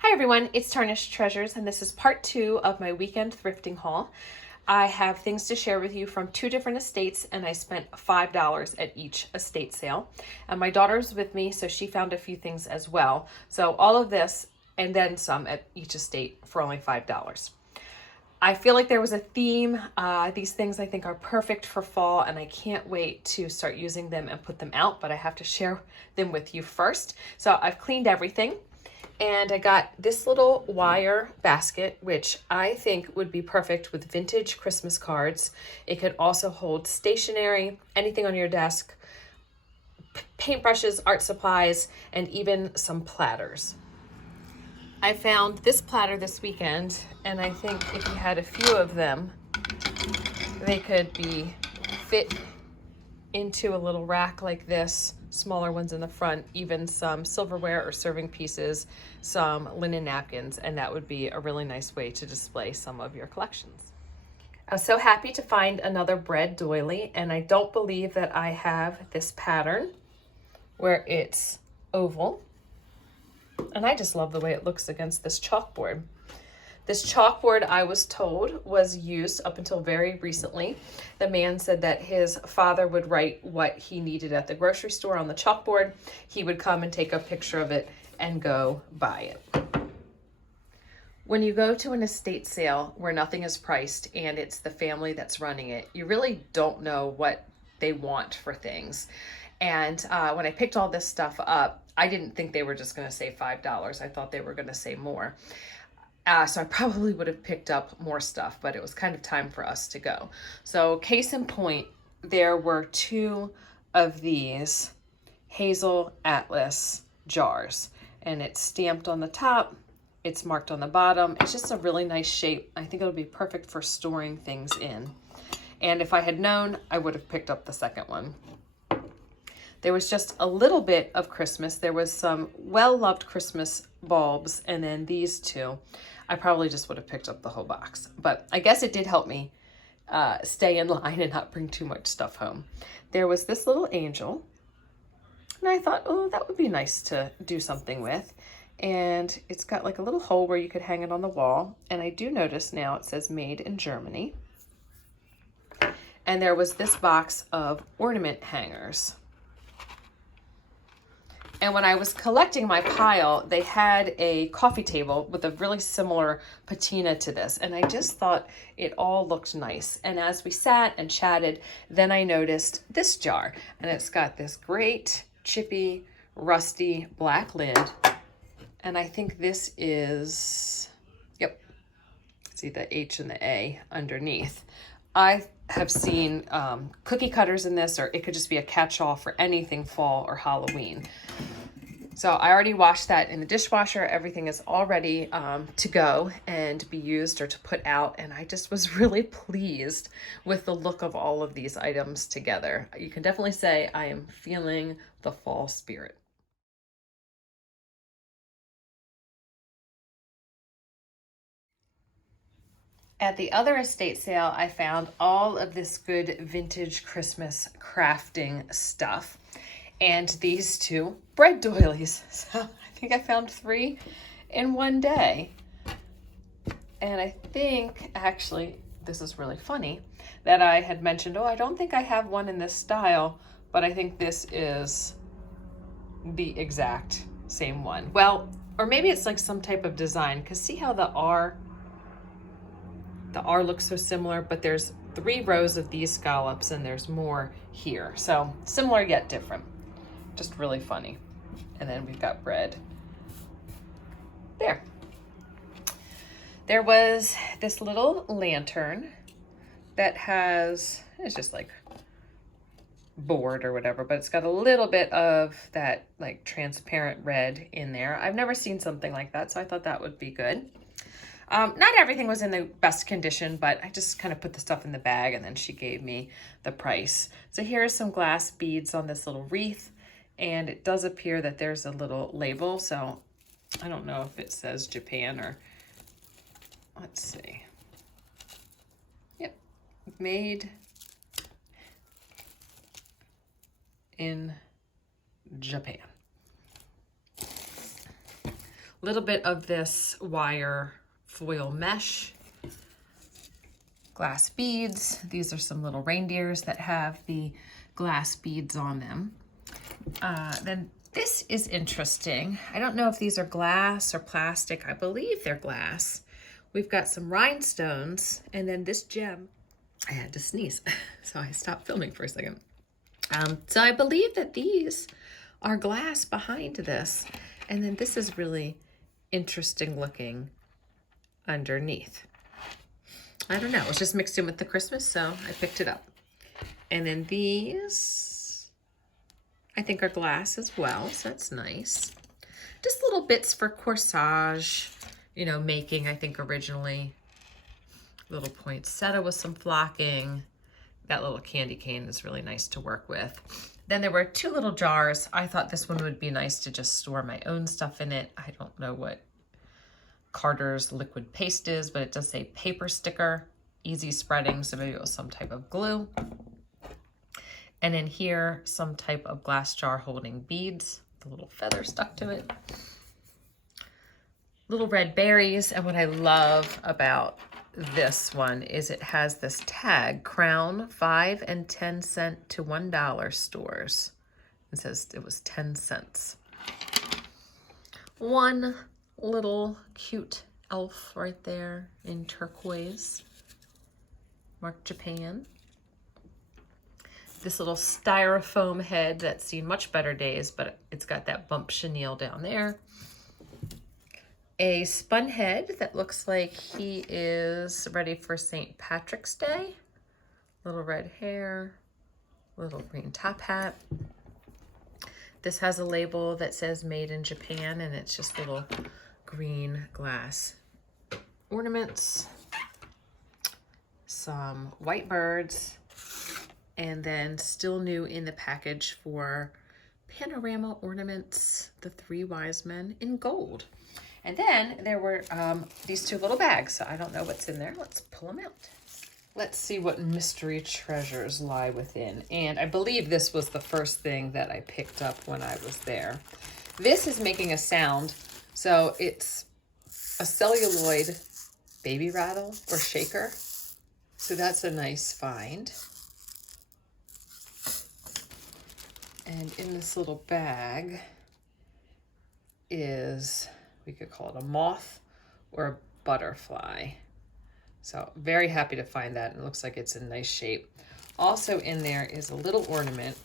Hi everyone, it's Tarnished Treasures, and this is part 2 of my weekend thrifting haul. I have things to share with you from 2 different estates, and I spent $5 at each estate sale. And my daughter's with me, so she found a few things as well. So all of this and then some at each estate for only $5. I feel like there was a theme. These things I think are perfect for fall, and I can't wait to start using them and put them out, but I have to share them with you first. So I've cleaned everything. And I got this little wire basket, which I think would be perfect with vintage Christmas cards. It could also hold stationery, anything on your desk, paintbrushes, art supplies, and even some platters. I found this platter this weekend, and I think if you had a few of them, they could be fit into a little rack like this, smaller ones in the front, even some silverware or serving pieces, some linen napkins, and that would be a really nice way to display some of your collections. I was so happy to find another bread doily, and I don't believe that I have this pattern where it's oval, and I just love the way it looks against this chalkboard. This chalkboard, I was told, was used up until very recently. The man said that his father would write what he needed at the grocery store on the chalkboard. He would come and take a picture of it and go buy it. When you go to an estate sale where nothing is priced and it's the family that's running it, you really don't know what they want for things. And when I picked all this stuff up, I didn't think they were just going to say $5. I thought they were going to say more. So I probably would have picked up more stuff, but it was kind of time for us to go. So case in point, there were 2 of these Hazel Atlas jars, and it's stamped on the top. It's marked on the bottom. It's just a really nice shape. I think it'll be perfect for storing things in. And if I had known, I would have picked up the second one. There was just a little bit of Christmas. There was some well-loved Christmas bulbs, and then these 2. I probably just would have picked up the whole box. But I guess it did help me stay in line and not bring too much stuff home. There was this little angel, and I thought, oh, that would be nice to do something with. And it's got like a little hole where you could hang it on the wall. And I do notice now it says made in Germany. And there was this box of ornament hangers. And when I was collecting my pile, they had a coffee table with a really similar patina to this. And I just thought it all looked nice. And as we sat and chatted, then I noticed this jar. And it's got this great chippy, rusty black lid. And I think this is, yep, see the H and the A underneath. I have seen cookie cutters in this, or it could just be a catch-all for anything fall or Halloween. So I already washed that in the dishwasher. Everything is all ready to go and be used or to put out. And I just was really pleased with the look of all of these items together. You can definitely say I am feeling the fall spirit. At the other estate sale, I found all of this good vintage Christmas crafting stuff and these 2 bread doilies. So I think I found 3 in one day. And I think, actually, this is really funny, that I had mentioned, oh, I don't think I have one in this style, but I think this is the exact same one. Well, or maybe it's like some type of design, because see how the R looks so similar, but there's 3 rows of these scallops and there's more here. So similar yet different. Just really funny. And then we've got bread there. There was this little lantern that has, it's just like board or whatever, but it's got a little bit of that like transparent red in there. I've never seen something like that, so I thought that would be good. Not everything was in the best condition, but I just kind of put the stuff in the bag and then she gave me the price. So here's some glass beads on this little wreath, and it does appear that there's a little label. So I don't know if it says Japan or, let's see. Yep, made in Japan. A little bit of this wire foil mesh, glass beads. These are some little reindeers that have the glass beads on them. Then this is interesting. I don't know if these are glass or plastic. I believe they're glass. We've got some rhinestones, and then this gem. I had to sneeze, so I stopped filming for a second. So I believe that these are glass behind this. And then this is really interesting looking underneath. I don't know, it was just mixed in with the Christmas, so I picked it up. And then these, I think, are glass as well, so that's nice. Just little bits for corsage, you know, making, I think originally. Little poinsettia with some flocking. That little candy cane is really nice to work with. Then there were 2 little jars. I thought this one would be nice to just store my own stuff in it. I don't know what Carter's liquid paste is, but it does say paper sticker, easy spreading, so maybe it was some type of glue. And in here, some type of glass jar holding beads, the little feather stuck to it. Little red berries, and what I love about this one is it has this tag, Crown 5 and 10 cent to $1 stores. It says it was 10 cents. One little cute elf right there in turquoise, marked Japan. This little styrofoam head that's seen much better days, but it's got that bump chenille down there. A spun head that looks like he is ready for St. Patrick's Day. Little red hair, little green top hat. This has a label that says made in Japan, and it's just little green glass ornaments, some white birds, and then still new in the package for panorama ornaments, the 3 wise men in gold. And then there were these 2 little bags, so I don't know what's in there. Let's pull them out. Let's see what mystery treasures lie within. And I believe this was the first thing that I picked up when I was there. This is making a sound, so it's a celluloid baby rattle or shaker. So that's a nice find. And in this little bag is, we could call it a moth or a butterfly. So very happy to find that, and it looks like it's in nice shape. Also in there is a little ornament,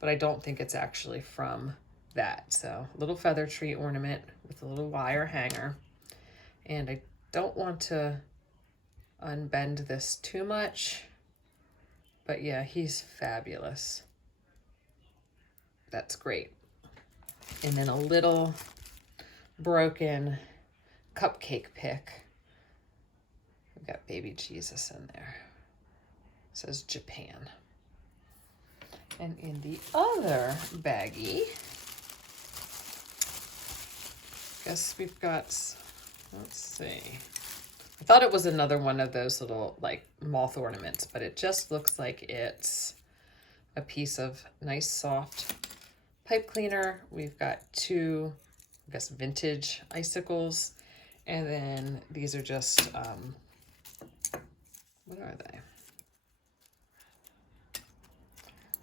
but I don't think it's actually from that. So a little feather tree ornament with a little wire hanger. And I don't want to unbend this too much, but yeah, he's fabulous. That's great. And then a little broken cupcake pick. We've got baby Jesus in there. It says Japan. And in the other baggie, guess we've got, let's see. I thought it was another one of those little like moth ornaments, but it just looks like it's a piece of nice soft pipe cleaner. We've got 2, I guess, vintage icicles. And then these are just, what are they?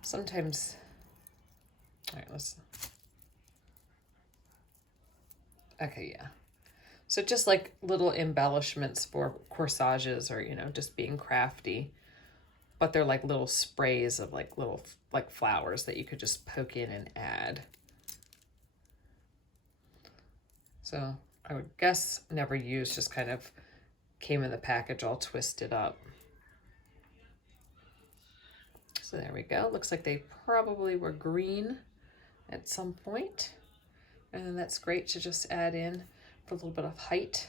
Sometimes, all right, let's, okay, yeah. So just like little embellishments for corsages or, you know, just being crafty. But they're like little sprays of like little like flowers that you could just poke in and add. So I would guess never used, just kind of came in the package all twisted up. So there we go. Looks like they probably were green at some point. And then that's great to just add in for a little bit of height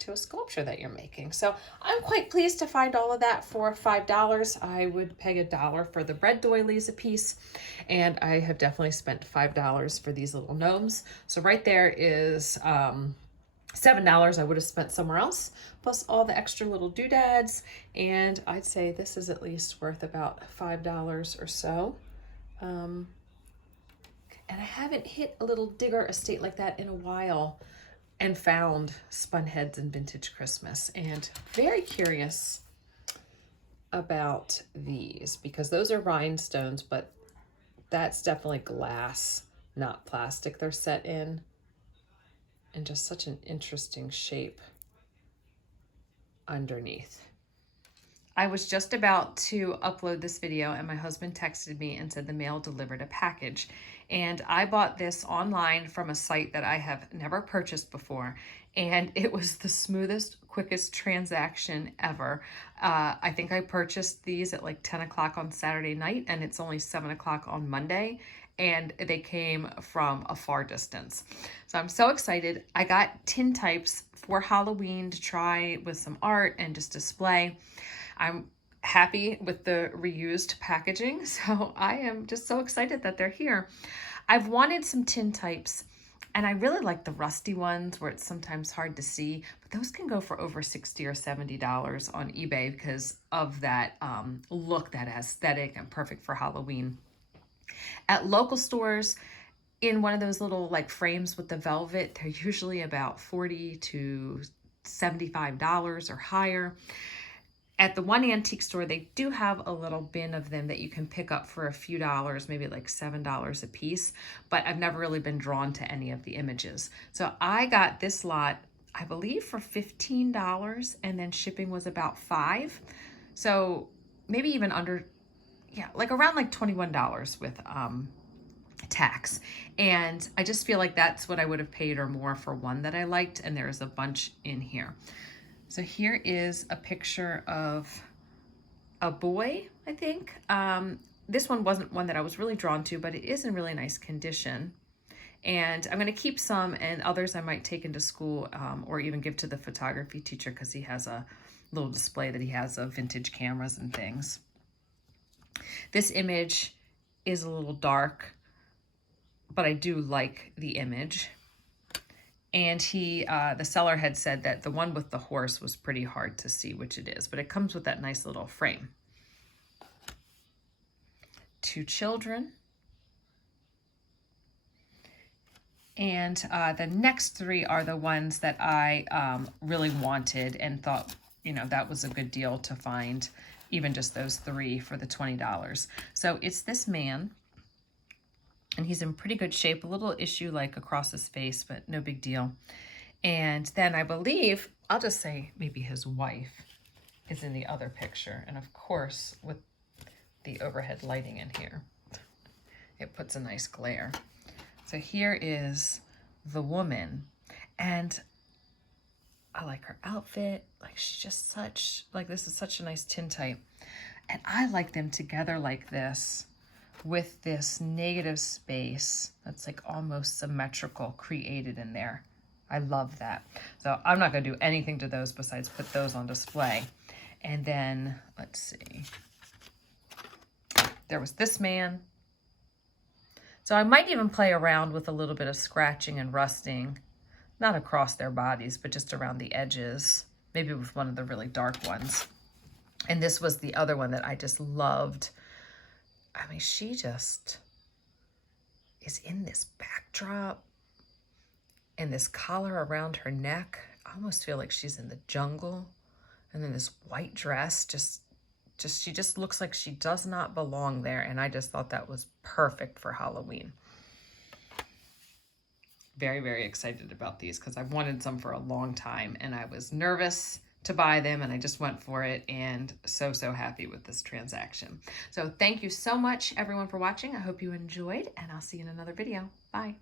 to a sculpture that you're making. So I'm quite pleased to find all of that for $5. I would pay $1 for the bread doilies a piece, and I have definitely spent $5 for these little gnomes. So right there is $7 I would have spent somewhere else, plus all the extra little doodads, and I'd say this is at least worth about $5 or so. And I haven't hit a little digger estate like that in a while. and found spun heads and vintage Christmas, and very curious about these because those are rhinestones, but that's definitely glass, not plastic they're set in, and just such an interesting shape underneath. I was just about to upload this video and my husband texted me and said the mail delivered a package. And I bought this online from a site that I have never purchased before. And it was the smoothest, quickest transaction ever. I think I purchased these at like 10 o'clock on Saturday night, and it's only 7 o'clock on Monday. And they came from a far distance. So I'm so excited. I got tintypes for Halloween to try with some art and just display. I'm happy with the reused packaging, so I am just so excited that they're here. I've wanted some tintypes, and I really like the rusty ones where it's sometimes hard to see, but those can go for over $60 or $70 on eBay because of that look, that aesthetic, and perfect for Halloween. At local stores, in one of those little like frames with the velvet, they're usually about $40 to $75 or higher. At the one antique store, they do have a little bin of them that you can pick up for a few dollars, maybe like $7 a piece, but I've never really been drawn to any of the images. So I got this lot, I believe, for $15, and then shipping was about $5. So maybe even under, yeah, like around like $21 with tax. And I just feel like that's what I would have paid or more for one that I liked, and there's a bunch in here. So here is a picture of a boy, I think. This one wasn't one that I was really drawn to, but it is in really nice condition. And I'm going to keep some, and others I might take into school or even give to the photography teacher because he has a little display that he has of vintage cameras and things. This image is a little dark, but I do like the image. And the seller had said that the one with the horse was pretty hard to see, which it is, but it comes with that nice little frame. 2 children. And the next 3 are the ones that I really wanted and thought, that was a good deal to find, even just those 3 for the $20. So it's this man. And he's in pretty good shape, a little issue like across his face, but no big deal. And then I believe, I'll just say maybe his wife is in the other picture. And of course, with the overhead lighting in here, it puts a nice glare. So here is the woman. And I like her outfit. Like she's just this is such a nice tintype. And I like them together like this, with this negative space that's like almost symmetrical created in there. I love that. So I'm not going to do anything to those besides put those on display. And then, let's see. There was this man. So I might even play around with a little bit of scratching and rusting, not across their bodies, but just around the edges, maybe with one of the really dark ones. And this was the other one that I just loved. I mean, she just is in this backdrop and this collar around her neck. I almost feel like she's in the jungle. And then this white dress, she just looks like she does not belong there. And I just thought that was perfect for Halloween. Very, very excited about these because I've wanted some for a long time and I was nervous to buy them, and I just went for it, and so happy with this transaction. So thank you so much, everyone, for watching. I hope you enjoyed, and I'll see you in another video. Bye.